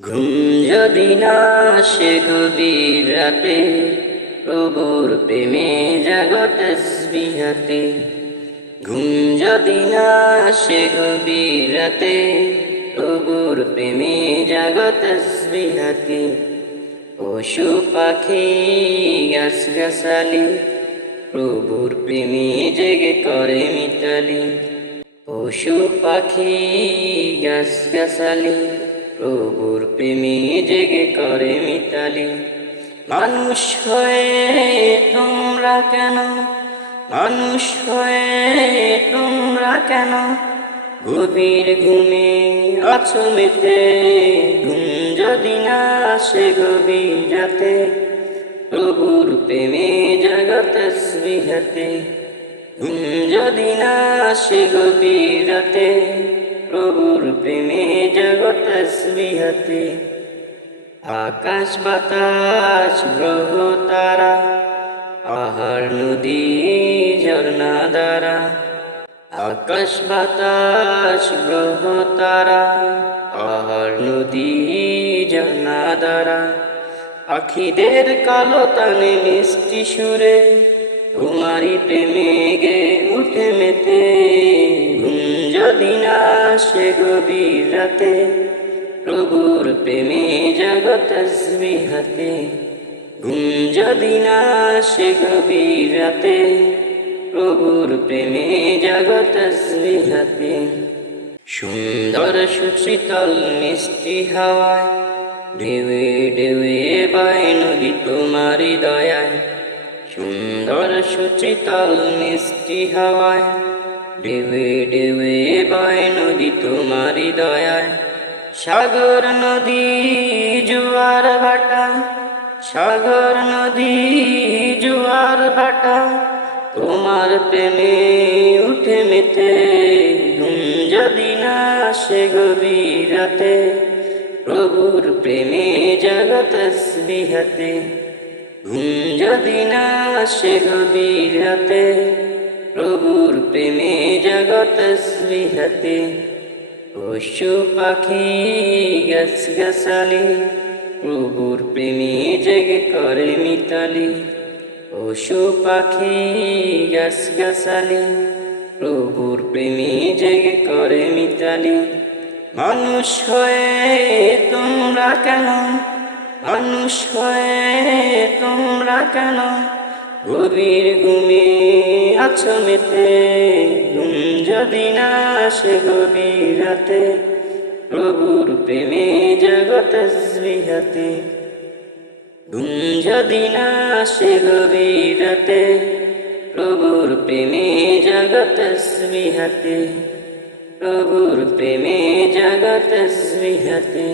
ঘুম যদি না আসে গভীর রাতে, প্রভুর প্রেমে জাগো তাসবিহাতে। ঘুম যদি না আসে গভীর রাতে, প্রভুর প্রেমে জাগো তাসবিহাতে। পশু পাখি গাছগাছালি, প্রভুর প্রেমে জেগে করে মিতালি। পশু পাখি গাছগাছালি, প্রভুর প্রেমে জেগে করে মিতালি। মানুষ হয়ে তোমরা কেন, মানুষ হয়ে তোমরা কেন গভীর ঘুমে আছো মেতে? ঘুম যদি না আসে গভীর রাতে, প্রভুর প্রেমে জাগো তাসবিহাতে। ঘুম যদি না আসে গভীর রাতে, প্রভুর প্রেমে জাগো তাসবিহাতে। আকাশ বাতাস গ্রহ তারা, পাহাড় নদী ঝর্ণা দ্বারা। আকাশ বাতাস গ্রহ তারা, পাহাড় নদী ঝর্ণা দ্বারা। পাখিদের কলতানে মিষ্টি সুরে, তোমারই প্রেমে গে উঠে মেতে। ঘুম যদি না আসে গভীর রাতে, প্রভুর প্রেমে জাগো তাসবিহাতে। ঘুম যদি না আসে গভীর রাতে, প্রভুর প্রেমে জাগো তাসবিহাতে। সুন্দর সুশীতল মিষ্টি হাওয়ায়, ঢেউয়ে ঢেউয়ে বয় নদী তোমারই দয়ায়। সুন্দর সুশীতল মিষ্টি হাওয়ায়, ঢেউয়ে ঢেউয়ে বয় নদী তোমারই দয়ায়। সাগর নদী জোয়ার ভাটা, সাগর নদী জোয়ার ভাটা, তোমার প্রেমে উঠে মেতে। ঘুম যদি না আসে গভীর রাতে, প্রভুর প্রেমে জাগো তাসবিহাতে। ঘুম যদি না আসে গভীর রাতে, প্রভুর প্রেমে জাগো তাসবিহাতে। পশু পাখি গাছগাছালি, প্রভুর প্রেমে জেগে করে মিতালি। পশু পাখি গাছগাছালি, প্রভুর প্রেমে জেগে করে মিতালি। মানুষ হয়ে তোমরা কেন, মানুষ হয়ে তোমরা কেন গভীর ঘুমে আছো মেতে? ঘুম যদি না আসে গভীর রাতে, প্রভুর প্রেমে জাগো তাসবিহাতে। ঘুম যদি না আসে গভীর রাতে, প্রভুর প্রেমে জাগো তাসবিহাতে। প্রভুর প্রেমে জাগো তাসবিহাতে।